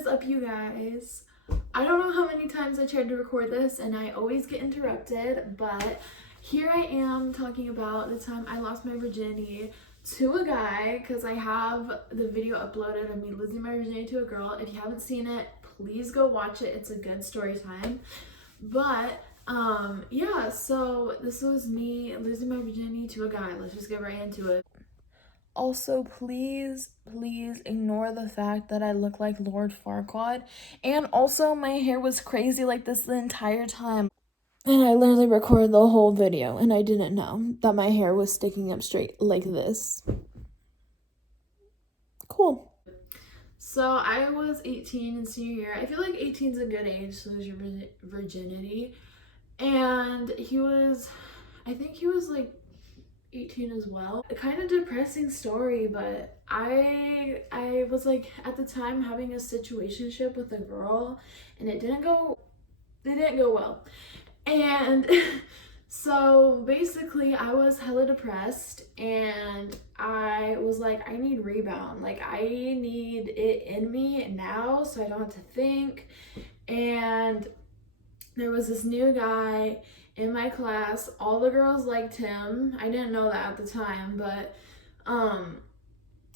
is up, you guys? I don't know how many times I tried to record this and I always get interrupted, but here I am talking about the time I lost my virginity to a guy, because I have the video uploaded of me losing my virginity to a girl. If you haven't seen it, please go watch it. It's a good story time. But yeah, so this was me losing my virginity to a guy. Let's just get right into it. Also, please ignore the fact that I look like Lord Farquaad. And also, my hair was crazy like this the entire time. And I literally recorded the whole video, and I didn't know that my hair was sticking up straight like this. Cool. So, I was 18 in senior year. I feel like 18 is a good age to lose your virginity. And I think he was like 18 as well. A kind of depressing story, but I was like at the time having a situationship with a girl, and it didn't go well. And so basically I was hella depressed, and I was like, I need rebound. Like, I need it in me now so I don't have to think. And there was this new guy in my class. All the girls liked him. I didn't know that at the time, but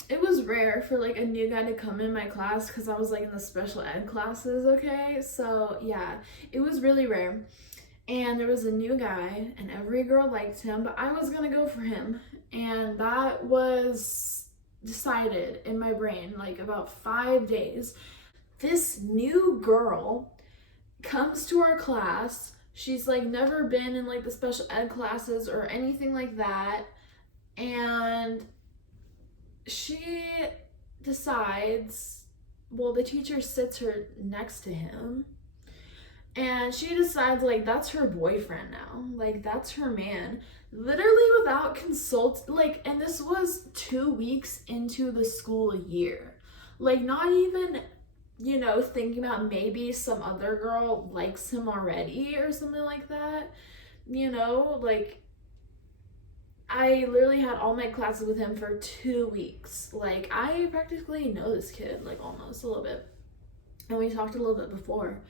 it was rare for like a new guy to come in my class because I was like in the special ed classes, okay? So yeah, it was really rare. And there was a new guy and every girl liked him, but I was gonna go for him. And that was decided in my brain like about 5 days. This new girl comes to our class. She's like never been in like the special ed classes or anything like that, and she decides, well, the teacher sits her next to him, and she decides like that's her boyfriend now, like that's her man, literally without and this was 2 weeks into the school year, like not even thinking about maybe some other girl likes him already or something like that. Like, I literally had all my classes with him for 2 weeks. Like, I practically know this kid, like almost a little bit. And we talked a little bit before.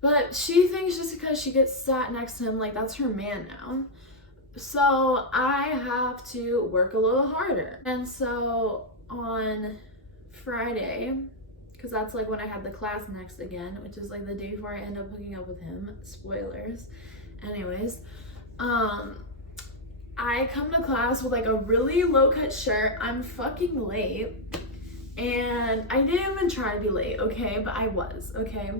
But she thinks just because she gets sat next to him, like that's her man now. So I have to work a little harder. And so on Friday, because that's like when I had the class next again, which is like the day before I end up hooking up with him. Spoilers. Anyways, I come to class with like a really low cut shirt. I'm fucking late, and I didn't even try to be late, okay? But I was, okay?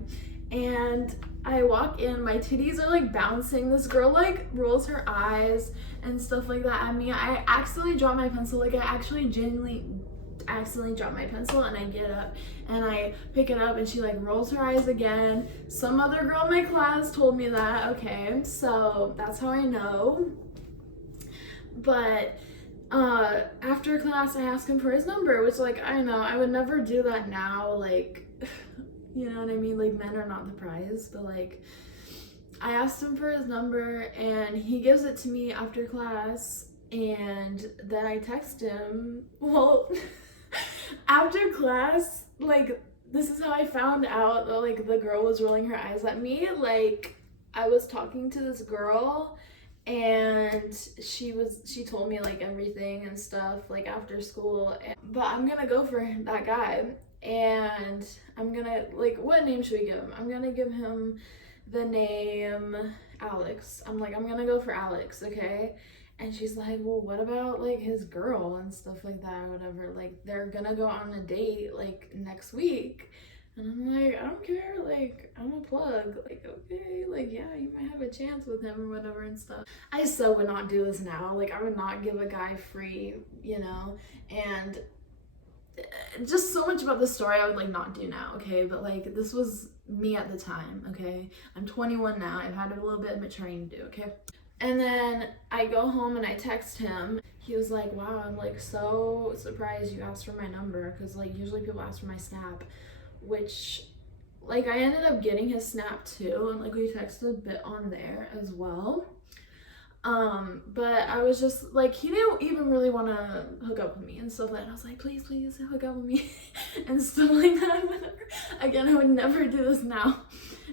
And I walk in, my titties are like bouncing. This girl like rolls her eyes and stuff like that at me. I accidentally dropped my pencil. Like, I actually genuinely accidentally drop my pencil, and I get up and I pick it up, and she like rolls her eyes again. Some other girl in my class told me that, okay? So that's how I know. But after class I asked him for his number, which, like, I know I would never do that now, like, you know what I mean? Like, men are not the prize, but like I asked him for his number, and he gives it to me after class, and then I text him. Well, after class, like, this is how I found out that like the girl was rolling her eyes at me. Like, I was talking to this girl, and she told me like everything and stuff like after school, but I'm gonna go for that guy, and I'm gonna, like, what name should we give him? I'm gonna give him the name Alex. I'm gonna go for Alex, okay? And she's like, well, what about like his girl and stuff like that or whatever? Like, they're gonna go on a date like next week. And I'm like, I don't care, like, I'm a plug. Like, okay, like, yeah, you might have a chance with him or whatever and stuff. I still would not do this now. Like, I would not give a guy free, and just so much about the story I would like not do now, okay? But like, this was me at the time, okay? I'm 21 now. I've had a little bit of maturing to do, okay? And then I go home and I text him. He was like, wow, I'm like so surprised you asked for my number, because like usually people ask for my Snap, which like I ended up getting his Snap too, and like we texted a bit on there as well. But I was just like, he didn't even really want to hook up with me and stuff like that. I was like, please, please hook up with me and stuff like that. Again, I would never do this now.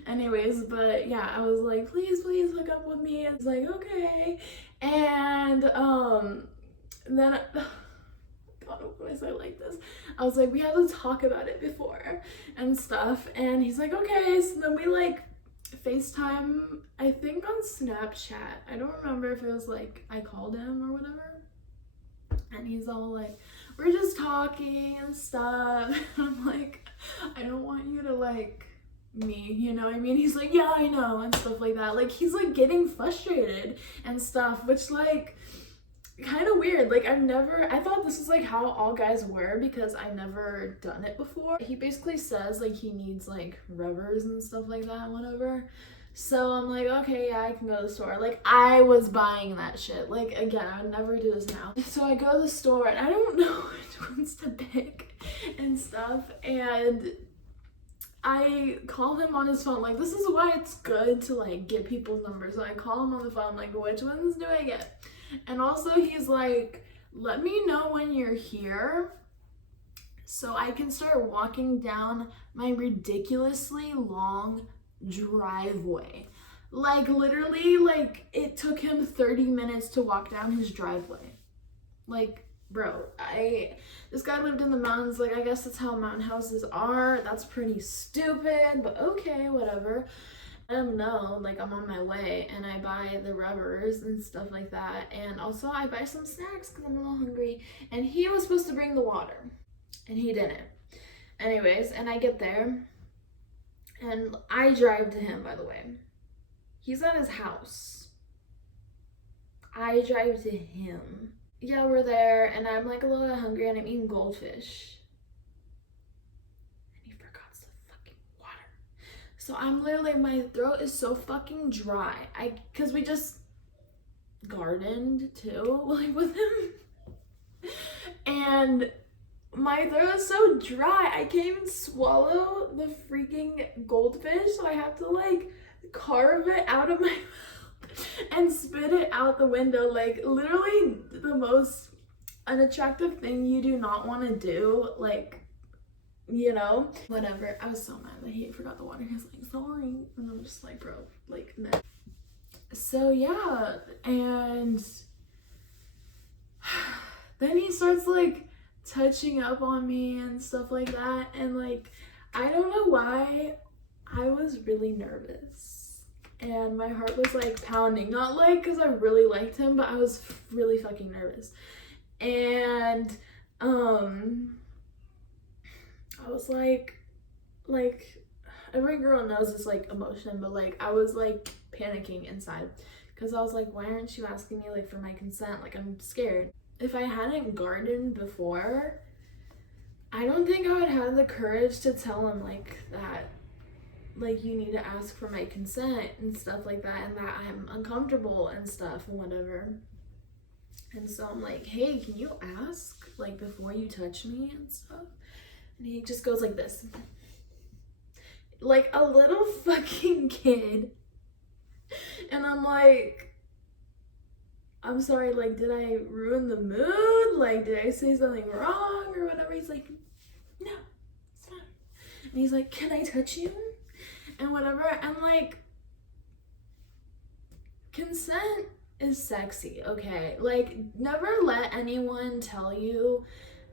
Anyways, but yeah, I was like, please, please hook up with me. It's like, okay. And then God, why was I like this? I was like, we had to talk about it before and stuff. And he's like, okay. So then we like FaceTime, I think on Snapchat. I don't remember if it was like I called him or whatever. And he's all like, we're just talking and stuff. And I'm like, I don't want you to like me, you know what I mean? He's like, yeah, I know, and stuff like that. Like, he's like getting frustrated and stuff, which like kind of weird. Like, I thought this was like how all guys were because I never done it before. He basically says like he needs like rubbers and stuff like that, whatever. So I'm like, okay, yeah, I can go to the store. Like, I was buying that shit. Like, again, I would never do this now. So I go to the store and I don't know which ones to pick and stuff. And I call him on his phone. Like, this is why it's good to like get people's numbers. So I call him on the phone, like, which ones do I get? And also he's like, let me know when you're here so I can start walking down my ridiculously long driveway. Like, literally, like, it took him 30 minutes to walk down his driveway. Like, bro, this guy lived in the mountains. Like, I guess that's how mountain houses are. That's pretty stupid, but okay, whatever. Let him know, like, I'm on my way, and I buy the rubbers and stuff like that. And also I buy some snacks because I'm a little hungry. And he was supposed to bring the water, and he didn't. Anyways, and I get there, and I drive to him, by the way. He's at his house. I drive to him. Yeah, we're there, and I'm like a little bit hungry, and I'm eating goldfish. And he forgot some fucking water. So I'm literally, my throat is so fucking dry. Cause we just gardened too, like with him. And my throat is so dry, I can't even swallow the freaking goldfish, so I have to like carve it out of my mouth and spit it out the window. Like, literally the most unattractive thing you do not want to do, like, you know, whatever. I was so mad that he forgot the water. He was like, sorry, and I'm just like, bro, like, no. So yeah, and then he starts like touching up on me and stuff like that, and like, I don't know why, I was really nervous and my heart was like pounding, not like because I really liked him, but I was really fucking nervous. And I was like every girl knows this like emotion, but like I was like panicking inside because I was like, why aren't you asking me like for my consent? Like, I'm scared. If I hadn't gardened before, I don't think I would have the courage to tell him like that, like, you need to ask for my consent and stuff like that, and that I'm uncomfortable and stuff and whatever. And so I'm like, hey, can you ask like before you touch me and stuff? And he just goes like this, like a little fucking kid. And I'm like, I'm sorry, like, did I ruin the mood? Like, did I say something wrong or whatever? He's like, no, it's fine. And he's like, can I touch you? And whatever. And like, consent is sexy, okay? Like, never let anyone tell you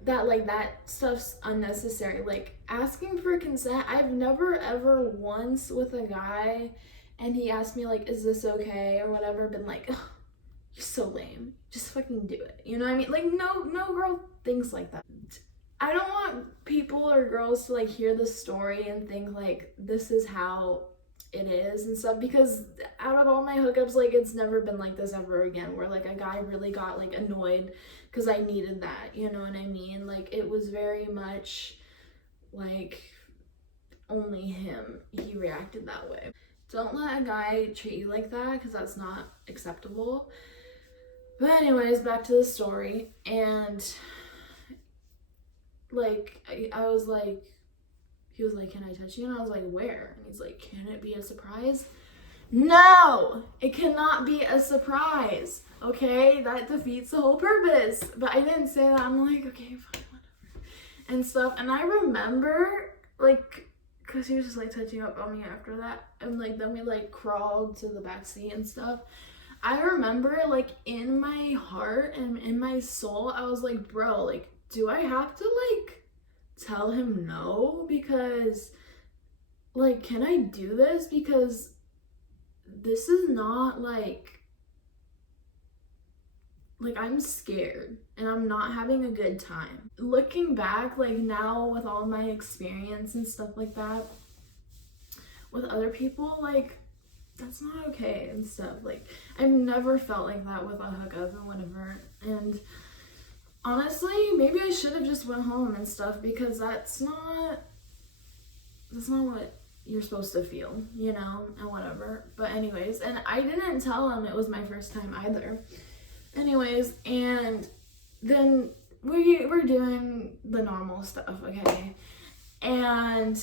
that like that stuff's unnecessary. Like, asking for consent, I've never ever once with a guy and he asked me like, is this okay or whatever, been like, you're so lame, just fucking do it, you know what I mean? Like, no girl thinks like that. I don't want people or girls to like hear the story and think like this is how it is and stuff, because out of all my hookups, like, it's never been like this ever again, where like a guy really got like annoyed because I needed that, you know what I mean? Like, it was very much like only him, he reacted that way. Don't let a guy treat you like that, because that's not acceptable. But anyways, back to the story. And like, I was like, he was like, can I touch you? And I was like, where? And he's like, can it be a surprise? No, it cannot be a surprise. Okay, that defeats the whole purpose. But I didn't say that. I'm like, okay, fine, whatever, and stuff. And I remember, like, because he was just like touching up on me after that, and like then we like crawled to the back seat and stuff. I remember, like, in my heart and in my soul, I was like, bro, like, do I have to like tell him no? Because, like, can I do this? Because this is not like I'm scared and I'm not having a good time. Looking back, like now with all my experience and stuff like that with other people, like that's not okay and stuff. Like I've never felt like that with a hookup or whatever. And honestly, maybe I should have just went home and stuff, because that's not what you're supposed to feel, you know, and whatever. But anyways, and I didn't tell him it was my first time either. Anyways, and then we're doing the normal stuff, okay? And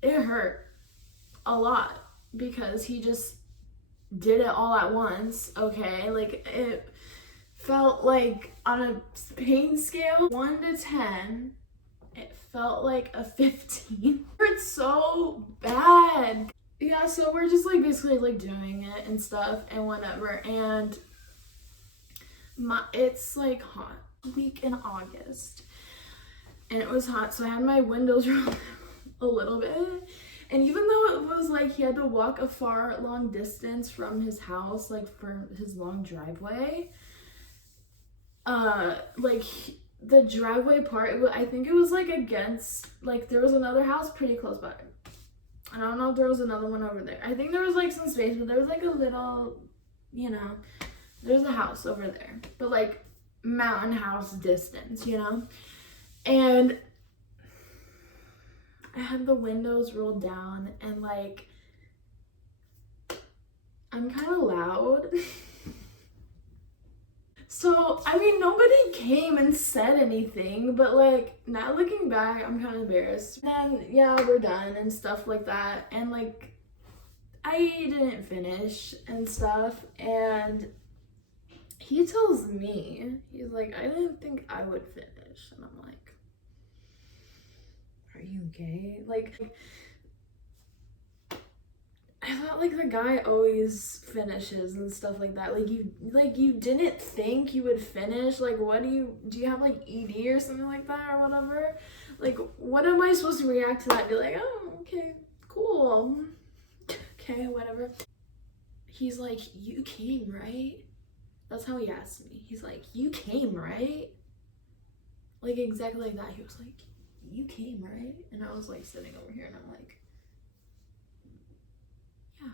it hurt a lot because he just did it all at once, okay? Like it felt like on a pain scale 1 to 10, it felt like a 15. It hurt so bad. Yeah, so we're just like basically like doing it and stuff and whatever. And it's like hot week in August, and it was hot, so I had my windows rolled a little bit. And even though it was like he had to walk a far long distance from his house, like for his long driveway, like the driveway part, I think it was like against, like there was another house pretty close by. I don't know if there was another one over there. I think there was like some space, but there was like a little, you know, there's a house over there, but like mountain house distance, you know? And I had the windows rolled down, and like I'm kind of loud. So, I mean, nobody came and said anything, but like now looking back, I'm kind of embarrassed. Then, yeah, we're done and stuff like that. And like I didn't finish and stuff. And he tells me, he's like, I didn't think I would finish. And I'm like, are you gay? Like, I thought like the guy always finishes and stuff like that. Like you didn't think you would finish. Like what do you have like ED or something like that or whatever? Like what am I supposed to react to that? Be like, oh, okay, cool. Okay, whatever. He's like, you came, right? That's how he asked me. He's like, you came, right? Like exactly like that. He was like, you came, right? And I was like sitting over here and I'm like, yeah.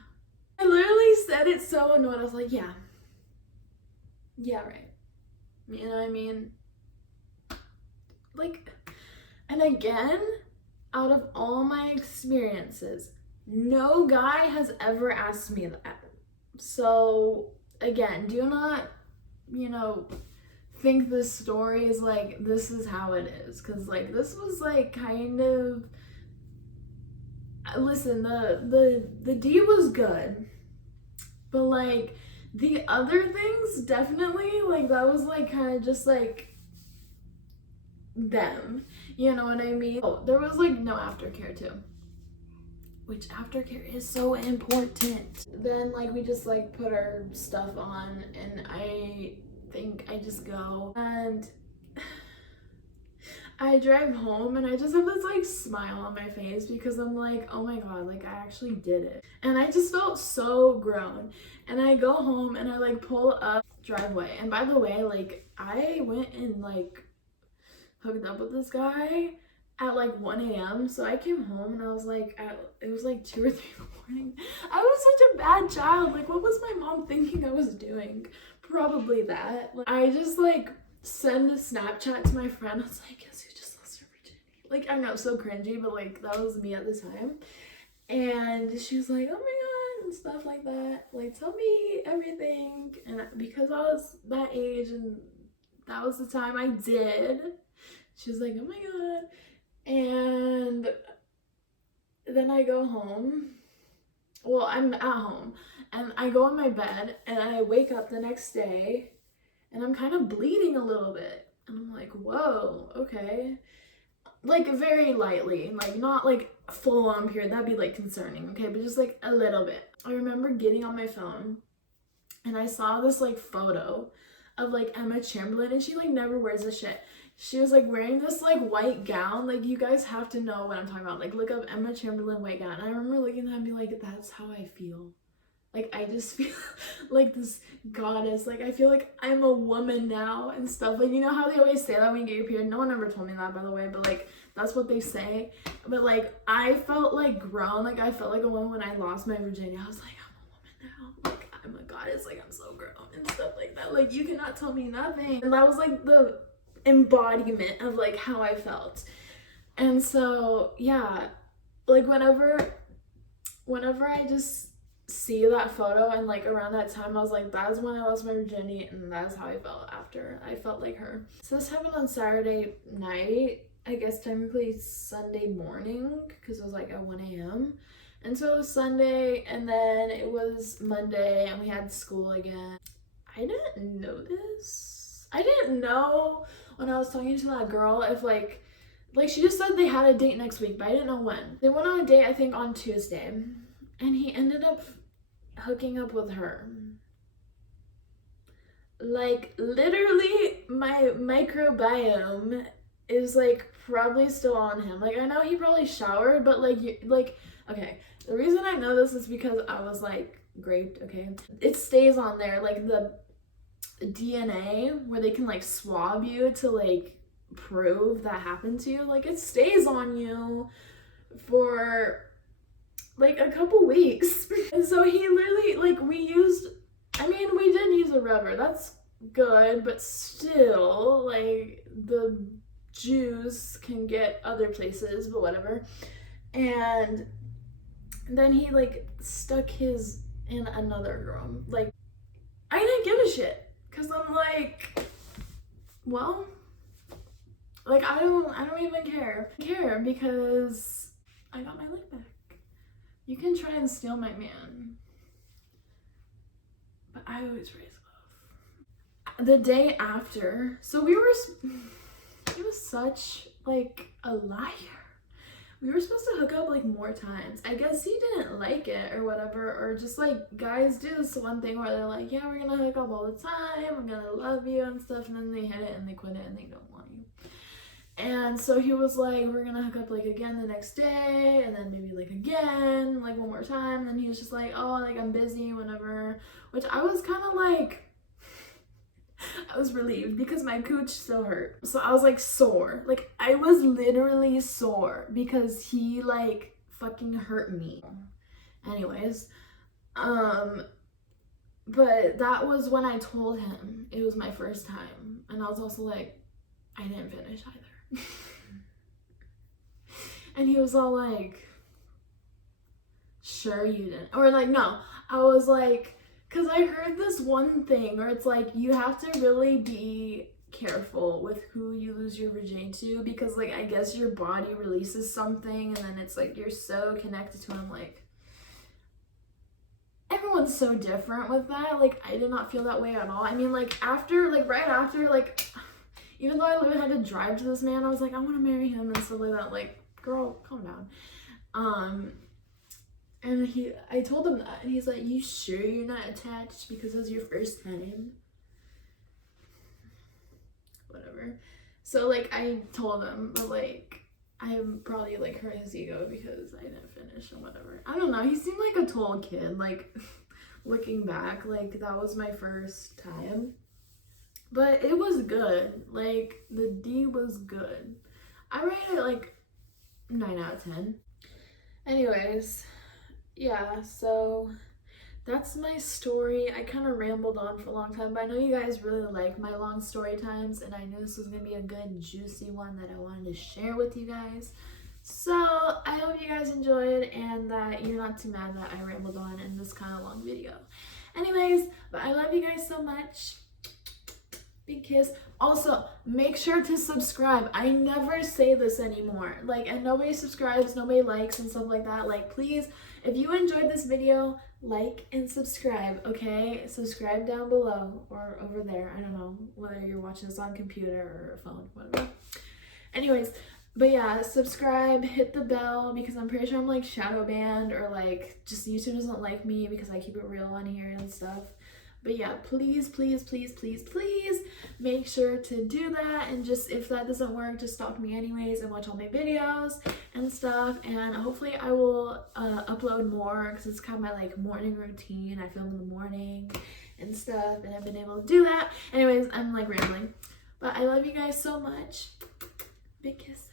I literally said it so annoyed. I was like, yeah. Yeah, right. You know what I mean? Like, and again, out of all my experiences, no guy has ever asked me that. So, again, do not, you know, think this story is like, this is how it is. Because, like, this was, like, kind of... Listen, the D was good. But, like, the other things, definitely, like, that was, like, kind of just, like, them. You know what I mean? Oh, there was, like, no aftercare, too. Which aftercare is so important. Then like we just like put our stuff on, and I think I just go and I drive home, and I just have this like smile on my face because I'm like, oh my god, like I actually did it. And I just felt so grown. And I go home and I like pull up driveway. And by the way, like I went and like hooked up with this guy at like 1 a.m. So I came home and I was like, it was like 2 or 3 in the morning. I was such a bad child. Like, what was my mom thinking I was doing? Probably that. Like, I just like send a Snapchat to my friend. I was like, guess who just lost her virginity? Like, I know, so cringy, but like that was me at the time. And she was like, oh my god, and stuff like that. Like, tell me everything. And because I was that age and that was the time I did, she was like, oh my god. And then I go home well, I'm at home and I go in my bed and I wake up the next day and I'm kind of bleeding a little bit. And I'm like, whoa, okay. Like very lightly, like not like full on period. That'd be like concerning, okay? But just like a little bit. I remember getting on my phone and I saw this like photo of like Emma Chamberlain, and she like never wears this shit. She was like wearing this like white gown. Like, you guys have to know what I'm talking about. Like, look up Emma Chamberlain white gown. And I remember looking at that and being like, that's how I feel. Like, I just feel like this goddess. Like, I feel like I'm a woman now and stuff. Like, you know how they always say that when you get your period? No one ever told me that, by the way, but like, that's what they say. But like, I felt like grown. Like, I felt like a woman when I lost my virginity. I was like, I'm a woman now. Like, I'm a goddess. Like, I'm so grown and stuff like that. Like, you cannot tell me nothing. And that was like the embodiment of like how I felt. And so, yeah, like whenever I just see that photo, and like around that time I was like, that's when I lost my virginity, and that's how I felt after. I felt like her. So this happened on Saturday night, I guess technically Sunday morning, because it was like at 1 a.m. And so it was Sunday, and then it was Monday and we had school again. I didn't know this. I didn't know when I was talking to that girl if like she just said they had a date next week, but I didn't know when. They went on a date, I think, on Tuesday, and he ended up hooking up with her. Like, literally, my microbiome is like probably still on him. Like, I know he probably showered, but like okay, the reason I know this is because I was like raped, okay? It stays on there, like the DNA where they can like swab you to like prove that happened to you, like it stays on you for like a couple weeks. And so he literally, like, we did use a rubber, that's good, but still, like, the juice can get other places, but whatever. And then he like stuck his in another girl. Like, I didn't give a shit, because I'm like, well, like, I don't even care because I got my leg back. You can try and steal my man, but I always raise love. The day after, so he was such like a liar. We were supposed to hook up like more times. I guess he didn't like it or whatever, or just like guys do this one thing where they're like, yeah, we're gonna hook up all the time, I'm gonna love you and stuff, and then they hit it and they quit it and they don't want you. And so he was like, we're gonna hook up like again the next day, and then maybe like again, like one more time. And then he was just like, oh, like I'm busy, whenever, which I was kind of like, I was relieved because my cooch still hurt. So I was like sore. Like, I was literally sore because he like fucking hurt me. Anyways, but that was when I told him it was my first time. And I was also like, I didn't finish either. And he was all like, sure you didn't. Or like, no. I was like, because I heard this one thing where it's like, you have to really be careful with who you lose your virginity to, because like, I guess your body releases something and then it's like you're so connected to him. Like, everyone's so different with that. Like, I did not feel that way at all. I mean, like, after, like, right after, like, even though I literally had to drive to this man, I was like, I want to marry him and stuff like that. Like, girl, calm down. And I told him that, and he's like, you sure you're not attached because it was your first time? Whatever. So, like, I told him, but, like, I probably, like, hurt his ego because I didn't finish and whatever. I don't know. He seemed like a total kid. Like, looking back, like, that was my first time. But it was good. Like, the D was good. I rate it, like, 9 out of 10. Anyways, yeah, so that's my story. I kind of rambled on for a long time, but I know you guys really like my long story times, and I knew this was going to be a good, juicy one that I wanted to share with you guys. So I hope you guys enjoyed, and that you're not too mad that I rambled on in this kind of long video. Anyways, but I love you guys so much. Big kiss. Also, make sure to subscribe. I never say this anymore. Like, and nobody subscribes, nobody likes and stuff like that. Like, please, if you enjoyed this video, like and subscribe, okay? Subscribe down below or over there. I don't know whether you're watching this on a computer or a phone, whatever. Anyways, but yeah, subscribe, hit the bell, because I'm pretty sure I'm like shadow banned, or like just YouTube doesn't like me because I keep it real on here and stuff. But yeah, please, please, please, please, please make sure to do that. And just, if that doesn't work, just stalk me anyways and watch all my videos and stuff. And hopefully I will upload more, because it's kind of my like morning routine. I film in the morning and stuff, and I've been able to do that. Anyways, I'm like rambling. But I love you guys so much. Big kiss.